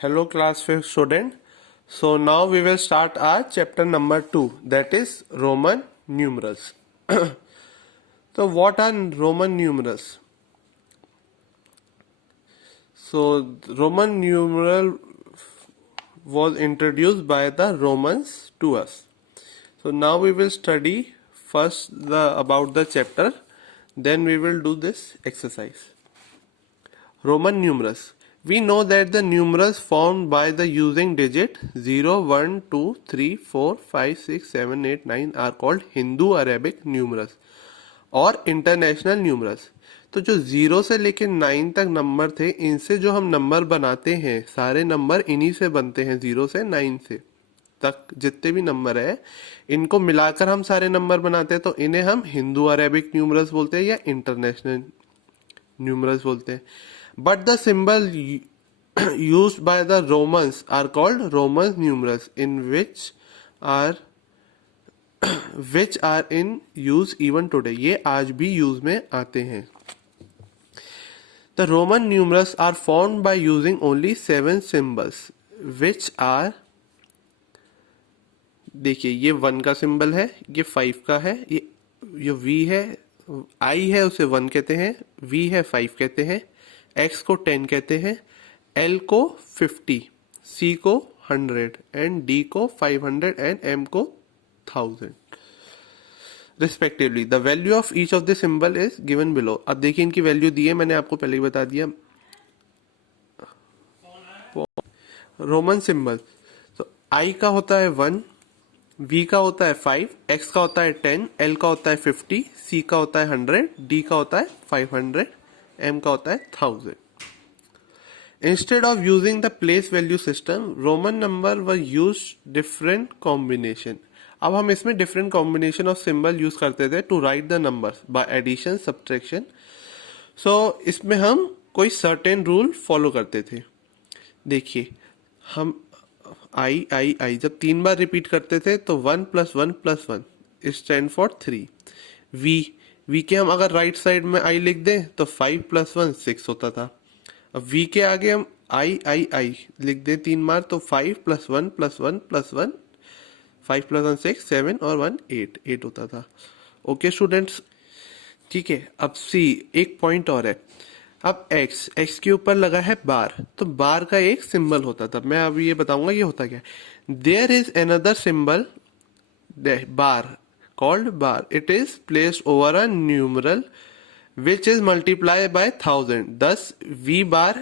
Hello class 5 student. So now we will start our chapter number 2, that is Roman numerals. So what are Roman numerals? So Roman numeral was introduced by the Romans to us. So now we will study first about the chapter, then we will do this exercise. Roman numerals. We know that the numerals formed by the using digit 0, 1, 2, 3, 4, 5, 6, 7, 8, 9 are called Hindu Arabic numerals और international numerals. तो जो 0 से लेकर 9 तक number थे, इनसे जो हम नंबर बनाते हैं, सारे नंबर इन्हीं से बनते हैं. 0 से 9 से तक जितने भी नंबर है, इनको मिलाकर हम सारे नंबर बनाते हैं. तो इन्हें हम हिंदू अरेबिक न्यूमरल्स बोलते हैं या इंटरनेशनल न्यूमरल्स बोलते हैं. But the symbol used by the Romans are called Roman numerals, in which are in use even today. ये आज भी use में आते हैं. The Roman numerals are formed by using only 7 symbols, which are, देखिए ये 1 का सिंबल है, ये 5 का है, ये V है, I है उसे 1 कहते हैं, V है 5 कहते हैं, X को 10 कहते हैं, L को 50, C को 100 एंड D को 500 एंड M को 1000 respectively. The value of each of the symbol is given below. अब देखिए इनकी वैल्यू दी है, मैंने आपको पहले ही बता दिया. रोमन सिंबल, तो I का होता है 1, V का होता है 5, X का होता है 10, L का होता है 50, C का होता है 100, D का होता है 500, M का होता है 1000. Instead of using the place value system, Roman number were used different combination. अब हम इसमें different combination of symbol use करते थे to write the numbers by addition, subtraction. So इसमें हम कोई certain rule follow करते थे. देखिए हम I जब 3 बार रिपीट करते थे तो 1 + 1 + 1 स्टैंड फॉर 3. V के हम अगर राइट साइड में I लिख दें तो 5 + 1 6 होता था. अब V के आगे हम I लिख दें 3 बार तो 5 + 1 + 1 + 1 5 + 1 6 7 और 1 8 होता था. ओके स्टूडेंट्स, ठीक है. अब C एक पॉइंट और है. अब X के ऊपर लगा है बार, तो बार का एक सिंबल होता था. मैं अभी ये बताऊंगा ये होता क्या. There is another symbol bar called bar. It is placed over a numeral which is multiplied by 1000. Thus V bar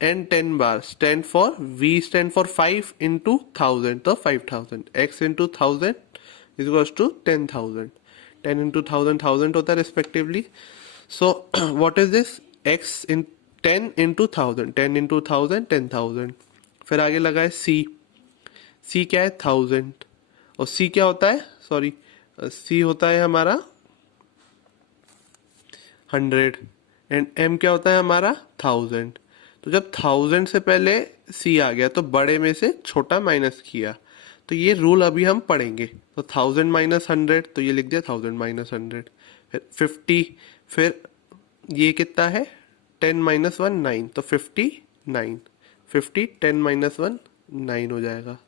and 10 bar stand for, V stand for 5 into 1000, तो 5000. X into 1000 is equals to 10,000. 10 into 1000 1000 होता है respectively. So what is this? X in 10 into 1000, 10 into 1000 10,000. फिर आगे लगा है C क्या है 1000, और C क्या होता है, सॉरी C होता है हमारा 100 एंड M क्या होता है हमारा 1000. तो जब 1000 से पहले C आ गया तो बड़े में से छोटा माइनस किया, तो ये रूल अभी हम पढ़ेंगे. तो 1000 - 100, तो ये लिख दिया 1000 - 100. फिर 50, फिर ये कितना है 10 - 1 9, तो 59. 50 10 - 1 9 हो जाएगा.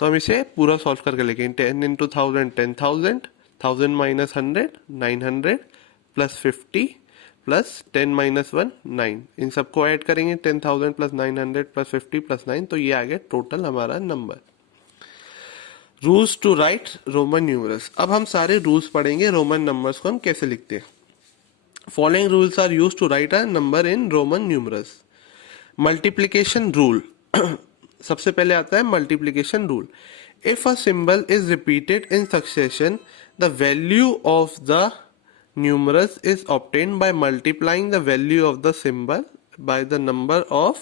तो हम इसे पूरा सॉल्व करके लेंगे. 10 into 1000 10,000, 1000 - 100 900 प्लस 50 प्लस 10 - 1 9. इन सबको ऐड करेंगे 10,000 प्लस 900 प्लस 50 प्लस 9, तो ये आ गया टोटल हमारा number. Rules to write Roman numerals. अब हम सारे रूल्स पढ़ेंगे रोमन नंबर्स को हम कैसे लिखते हैं. Following rules are used to write a number in Roman numerals. Multiplication rule. सबसे पहले आता है multiplication rule. If a symbol is repeated in succession, the value of the numerals is obtained by multiplying the value of the symbol by the number of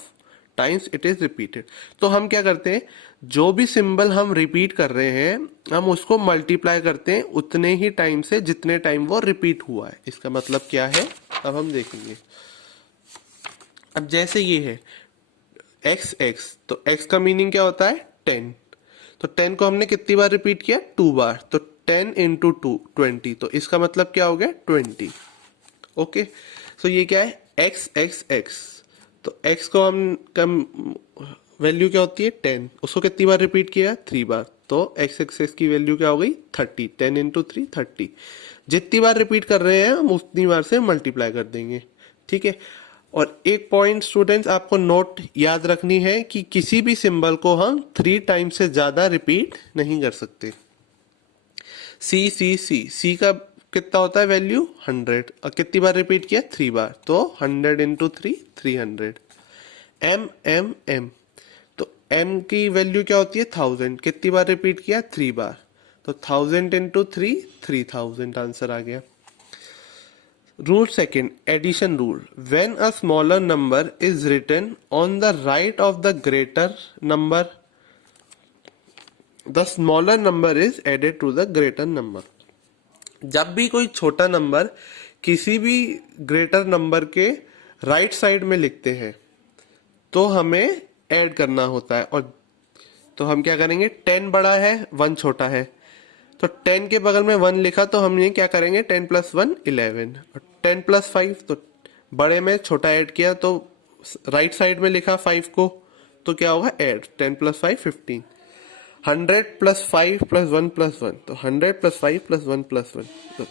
times it is repeated. तो हम क्या करते हैं, जो भी symbol हम repeat कर रहे हैं हम उसको मल्टीप्लाई करते हैं उतने ही टाइम से जितने टाइम वो रिपीट हुआ है. इसका मतलब क्या है अब हम देखेंगे. अब जैसे ये है x, तो x का मीनिंग क्या होता है 10. तो 10 को हमने कितनी बार रिपीट किया 2 बार, तो 10 into 2 20, तो इसका मतलब क्या हो गया 20. ओके, सो ये क्या है x. तो x को हम वैल्यू क्या होती है 10, उसको कितनी बार रिपीट किया 3 बार, तो x एक्सेस की वैल्यू क्या हो गई 30, 10 इंटू 3 30। जितनी बार रिपीट कर रहे हैं हम उतनी बार से मल्टीप्लाई कर देंगे, ठीक है। और एक पॉइंट स्टूडेंट्स आपको नोट याद रखनी है कि किसी भी सिंबल को हम 3 टाइम से ज्यादा रिपीट नहीं कर सकते। सी सी सी सी का कितना होता है वैल्यू 100, और कितनी बार रिपीट किया 3 बार, तो 100 इंटू 3 300। एम एम एम, तो एम की वैल्यू क्या होती है 1000, कितनी बार रिपीट किया 3 बार, तो 1000 इंटू 3 3000 आंसर आ गया। Rule second, addition rule, when a smaller number is written on the right of the greater number, the smaller number is added to the greater number. जब भी कोई छोटा नंबर किसी भी ग्रेटर नंबर के right side में लिखते हैं तो हमें ऐड करना होता है। और तो हम क्या करेंगे, 10 बड़ा है 1 छोटा है, तो 10 के बगल में 1 लिखा तो हम ये क्या करेंगे 10 प्लस 1 11, और 10 प्लस 5 तो बड़े में छोटा ऐड किया तो राइट साइड में लिखा 5 को, तो क्या होगा add 10 plus 5 15। 100 plus 5 plus 1 plus 1, तो 100 प्लस 5 प्लस 1 प्लस 1, तो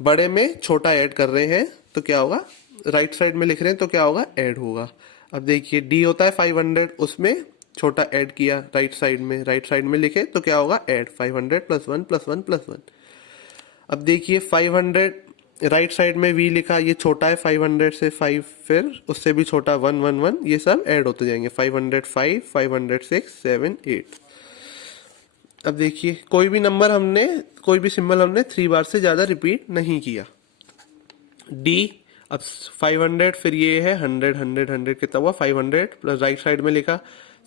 बड़े में छोटा ऐड कर रहे हैं तो क्या होगा, राइट साइड में लिख रहे हैं तो क्या होगा ऐड होगा। अब देखिए डी होता है 500, उसमें छोटा ऐड किया राइट साइड में लिखे तो क्या होगा ऐड 500 प्लस 1 प्लस 1 प्लस 1। अब देखिए 500 राइट साइड में वी लिखा, ये छोटा है 500 से 5, फिर उससे भी छोटा 1 1 1, ये सब ऐड होते जाएंगे 505 506 7 8। अब देखिए कोई भी सिंबल हमने 3 बार से ज्यादा रिपीट नहीं किया। डी, अब 500 फिर ये है 100 100 100 कितना हुआ 500 प्लस राइट साइड में लिखा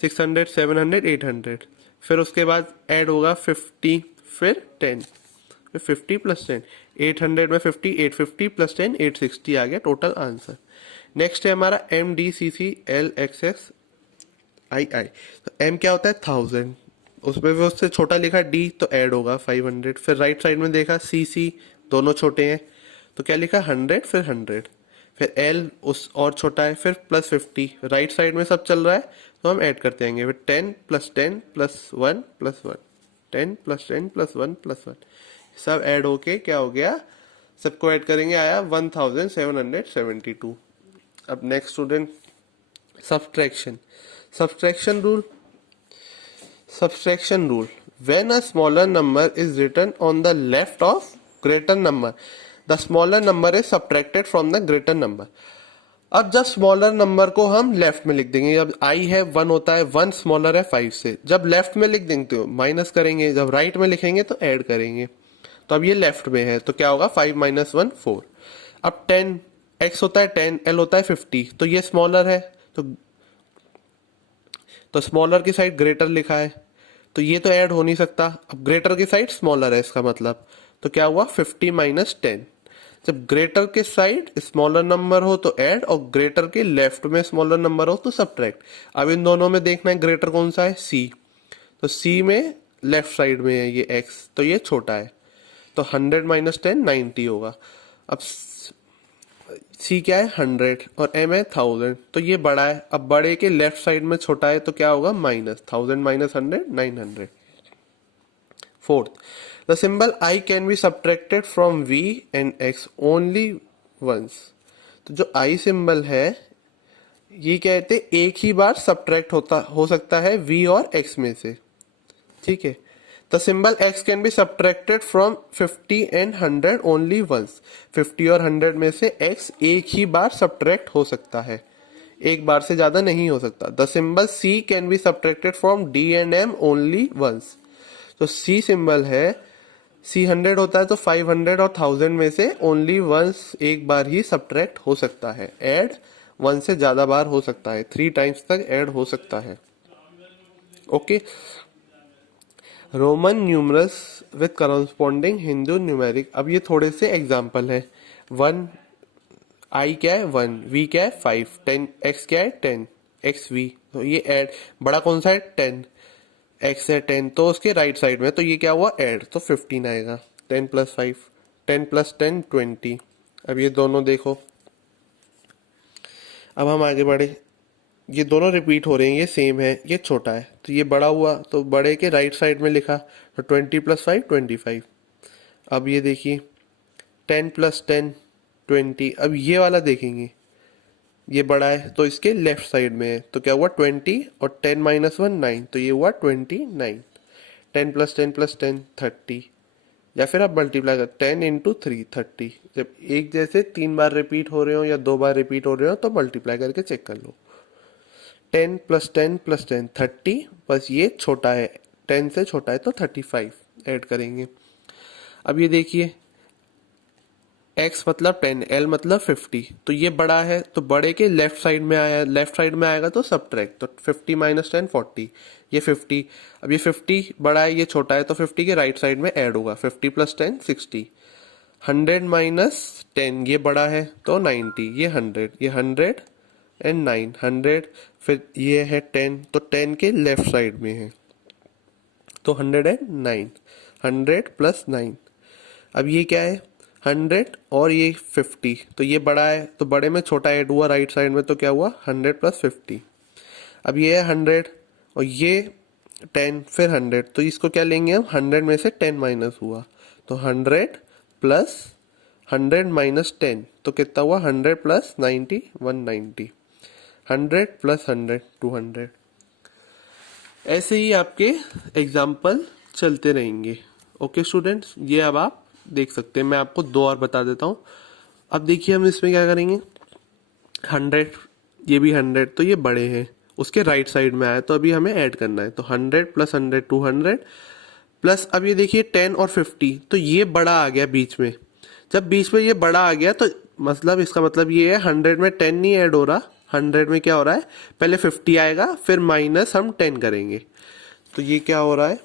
600 700 800, फिर उसके बाद ऐड होगा 50, फिर 10, फिर 50 प्लस 10, 800 में 50 850 प्लस 10 860 आ गया टोटल आंसर। नेक्स्ट है हमारा M D C C L X X I I. तो एम क्या होता है 1000, उसमें भी उससे छोटा लिखा डी तो ऐड होगा 500, फिर राइट साइड में देखा सी सी दोनों छोटे हैं तो क्या लिखा 100 फिर 100, फिर एल उस और छोटा है फिर प्लस 50, राइट साइड में सब चल रहा है तो हम ऐड करते आएंगे, फिर 10 plus 10 plus 1 plus 1, 10 plus 10 plus 1 plus 1, सब ऐड होके क्या हो गया, सबको ऐड करेंगे आया 1772। अब next student subtraction. Subtraction rule, subtraction rule, when a smaller number is written on the left of greater number, the smaller number is subtracted from the greater number। अब जब स्मॉलर नंबर को हम left में लिख देंगे, जब आई है 1 होता है 1 स्मॉलर है 5 से, जब लेफ्ट में लिख देंगे तो माइनस करेंगे, जब राइट में लिखेंगे तो ऐड करेंगे, तो अब ये लेफ्ट में है तो क्या होगा 5 माइनस 1 4। अब 10 x होता है 10, l होता है 50, तो ये स्मॉलर है तो स्मॉलर की साइड ग्रेटर लिखा है तो ये तो ऐड हो नहीं सकता, अब ग्रेटर की साइड स्मॉलर है इसका मतलब, तो क्या हुआ 50 माइनस 10। जब ग्रेटर के साइड स्मॉलर नंबर हो तो ऐड, और ग्रेटर के लेफ्ट में स्मॉलर नंबर हो तो सब्ट्रैक्ट। अब इन दोनों में देखना है ग्रेटर कौन सा है सी, तो सी में लेफ्ट साइड में है ये x, तो ये छोटा है तो 100 माइनस 10 90 होगा। अब सी क्या है 100 और m है 1000, तो ये बड़ा है, अब बड़े के लेफ्ट साइड में छोटा है तो क्या होगा minus 1000 minus 100 900। Fourth, the symbol i can be subtracted from v and x only once. तो जो i सिंबल है ये कहते एक ही बार सब्ट्रैक्ट हो सकता है v और x में से, ठीक है। The symbol x can be subtracted from 50 and 100 only once। 50 और 100 में से x एक ही बार सब्ट्रैक्ट हो सकता है, एक बार से ज्यादा नहीं हो सकता। The symbol c can be subtracted from d and m only once। तो c सिंबल है, c 100 होता है तो 500 और 1000 में से ओनली वंस एक बार ही सब्ट्रैक्ट हो सकता है, ऐड 1 से ज्यादा बार हो सकता है, 3 टाइम्स तक ऐड हो सकता है, okay. Roman numerals with corresponding Hindu numeric. अब ये थोड़े से एग्जाम्पल है। 1 आई क्या है 1, वी क्या है 5, 10 एक्स क्या है 10 एक्स वी, तो ये ऐड, बड़ा कौन सा है 10 एक्स है 10 तो उसके राइट साइड में, तो ये क्या हुआ ऐड, तो 15 आएगा। 10 प्लस 5 10 प्लस 10 20। अब ये दोनों देखो, अब हम आगे बढ़े। ये दोनों रिपीट हो रहे हैं, ये सेम है, ये छोटा है, तो ये बड़ा हुआ, तो बड़े के राइट साइड में लिखा, तो 20 + 5 25। अब ये देखिए 10 + 10 20। अब ये वाला देखेंगे, ये बड़ा है तो इसके लेफ्ट साइड में है, तो क्या हुआ 20 और 10 - 1 9, तो ये हुआ 29। 10 + 10 + 10 30। या फिर आप मल्टीप्लाई कर 10 × 3 30। जब एक जैसे 3 बार रिपीट हो रहे हो या 2 बार रिपीट हो रहे हो तो मल्टीप्लाई करके चेक कर लो। 10 + 10 + 10 30, बस ये छोटा है, 10 से छोटा है तो 35 ऐड करेंगे। अब ये देखिए x मतलब 10, l मतलब 50, तो ये बड़ा है तो बड़े के लेफ्ट साइड में आया, लेफ्ट साइड में आएगा तो सब्ट्रैक्ट, तो 50 - 10 40, ये 50। अब ये 50 बड़ा है, ये छोटा है, तो 50 के राइट साइड में ऐड होगा, 50 + 10 60। 100 - 10 ये बड़ा है तो 90, ये 100, ये 100 एंड 9 100। फिर ये है 10, तो 10 के लेफ्ट साइड में है तो 109, 100 + 9। अब ये क्या है 100 और ये 50, तो ये बड़ा है तो बड़े में छोटा ऐड हुआ राइट साइड में, तो क्या हुआ 100 + 50। अब ये है 100 और ये 10 फिर 100, तो इसको क्या लेंगे हम, 100 में से 10 माइनस हुआ, तो 100 + 100 - 10, तो कितना हुआ 100 + 90 190। 100 + 100 200। ऐसे ही आपके एग्जाम्पल चलते रहेंगे। ओके स्टूडेंट्स, ये अब आप देख सकते हैं। मैं आपको 2 और बता देता हूँ। अब देखिए हम इसमें क्या करेंगे, 100, ये भी 100, तो ये बड़े हैं, उसके राइट साइड में आया, तो अभी हमें ऐड करना है, तो 100 + 100 200 प्लस, अब ये देखिए 10 और 50, तो ये बड़ा आ गया बीच में। जब बीच में ये बड़ा आ गया तो मतलब इसका मतलब ये है 100 में 10 नहीं ऐड हो रहा, 100 में क्या हो रहा है, पहले 50 आएगा फिर माइनस हम 10 करेंगे, तो ये क्या हो रहा है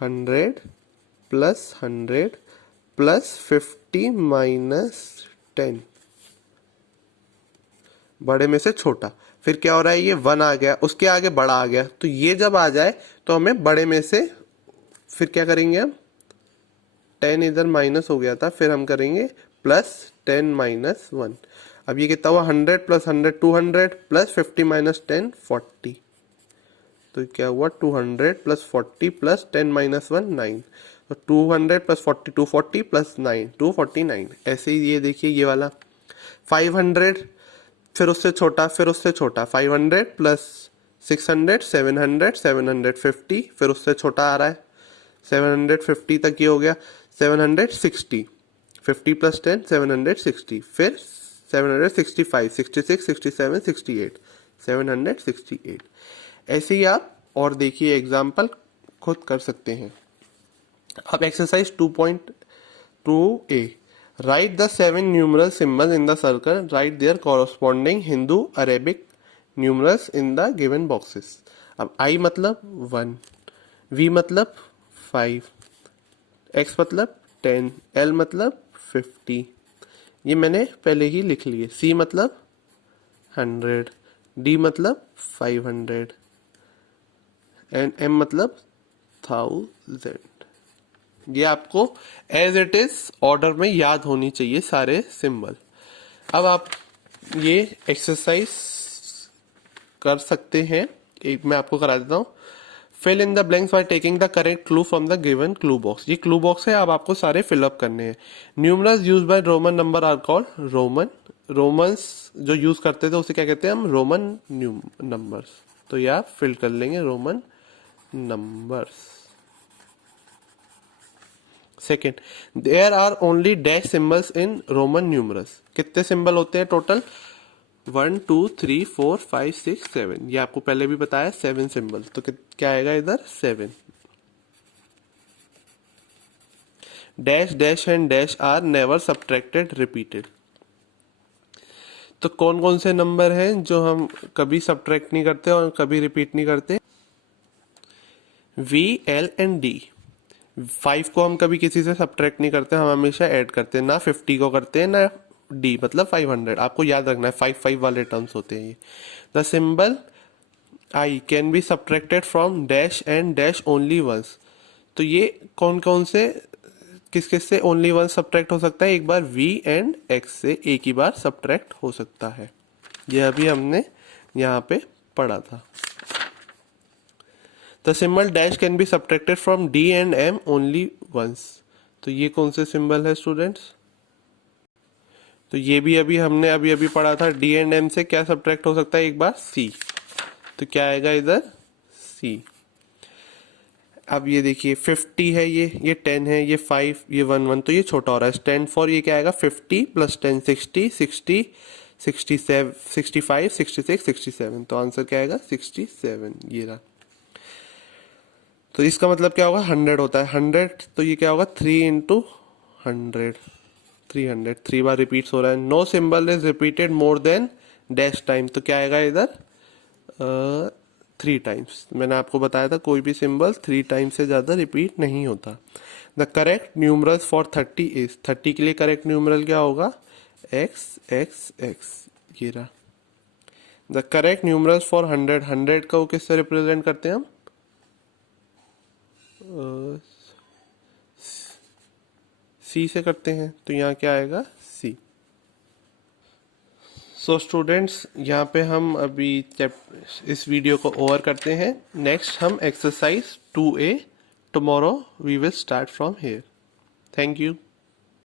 100 + 100 + 50 - 10, बड़े में से छोटा। फिर क्या हो रहा है, ये 1 आ गया, उसके आगे बड़ा आ गया, तो ये जब आ जाए तो हमें बड़े में से फिर क्या करेंगे हम, 10 इधर माइनस हो गया था, फिर हम करेंगे +10 - 1। अब ये कितना हुआ 100 + 100 200 + 50 - 10 40, तो क्या हुआ 200 + 40 + 10 - 1 9, तो 200 + 40 240 + 9 249। ऐसे ही ये देखिए ये वाला 500, फिर उससे छोटा, फिर उससे छोटा, 500 + 600 700 750, फिर उससे छोटा आ रहा है 750 तक, ये हो गया 760, 50 + 10 760, फिर 765 66 67 68 768। ऐसे ही आप और देखिए एग्जाम्पल खुद कर सकते हैं। अब exercise 2.2a, right the 7 numeral symbol in the circle, right there corresponding Hindu Arabic numerals in the given boxes. अब I मतलब 1, V मतलब 5, X मतलब 10, L मतलब 50, ये मैंने पहले ही लिख लिए। C मतलब 100, D मतलब 500 एंड M मतलब 1000। ये आपको एज इट इज ऑर्डर में याद होनी चाहिए सारे सिंबल। अब आप ये एक्सरसाइज कर सकते हैं, एक मैं आपको करा देता हूँ। Fill in the blanks by taking the correct clue from the given clue box. ये क्लू बॉक्स है, अब आपको सारे फिलअप करने हैं। Numerals use by Roman number are called Roman. Romans जो यूज करते थे उसे क्या कहते हैं हम, रोमन नंबर्स। तो ये आप फिल कर लेंगे Roman numbers. Second, there are only dash symbols in Roman numerals. कितने सिंबल होते हैं टोटल, 1 2 3 4 5 6 7, ये आपको पहले भी बताया 7 सिंबल, तो क्या आएगा इधर 7। Dash dash and dash are never subtracted repeated. तो कौन कौन से नंबर हैं जो हम कभी सब्ट्रैक्ट नहीं करते और कभी रिपीट नहीं करते, V L एंड D। 5 को हम कभी किसी से सब्ट्रैक्ट नहीं करते, हम हमेशा ऐड करते हैं, ना 50 को करते हैं ना D मतलब 500। आपको याद रखना है 5 5 वाले टर्म्स होते हैं ये। The symbol I can be subtracted from dash and dash only once. तो ये कौन कौन से किस किस से ओनली वन सब्ट्रैक्ट हो सकता है, एक बार V एंड X से एक ही बार सब्ट्रैक्ट हो सकता है। यह अभी हमने यहाँ पे पढ़ा था। The symbol dash can be subtracted from D and M only once. तो ये कौन से सिंबल है स्टूडेंट्स? तो ये भी अभी हमने अभी पढ़ा था, डी एंड एम से क्या सब्ट्रैक्ट हो सकता है एक बार? सी। तो क्या आएगा इधर? सी। अब ये देखिए 50 है, ये 10 है, ये 5, ये 1 तो ये छोटा हो रहा है। स्टैंड फॉर ये क्या आएगा? 50 + 10 60 60 67 65 66 67। तो आंसर क्या आएगा? 67। ये रहा। तो इसका मतलब क्या होगा? 100 होता है 100। तो ये क्या होगा? 3 × 100 300। 3 बार रिपीट्स हो रहा है। No symbol is repeated more than dash time. तो क्या आएगा इधर? 3 टाइम्स। मैंने आपको बताया था कोई भी सिंबल 3 टाइम्स से ज़्यादा रिपीट नहीं होता। The correct numerals for 30 is, 30 के लिए करेक्ट न्यूमरल क्या होगा? x x x। ये रहा। द करेक्ट न्यूमरल्स फॉर 100, 100 को किससे रिप्रेजेंट करते हैं हम? सी से करते हैं। तो यहाँ क्या आएगा? सी। सो स्टूडेंट्स, यहाँ पे हम अभी इस वीडियो को ओवर करते हैं। नेक्स्ट हम exercise 2A tomorrow we will start from here. Thank you.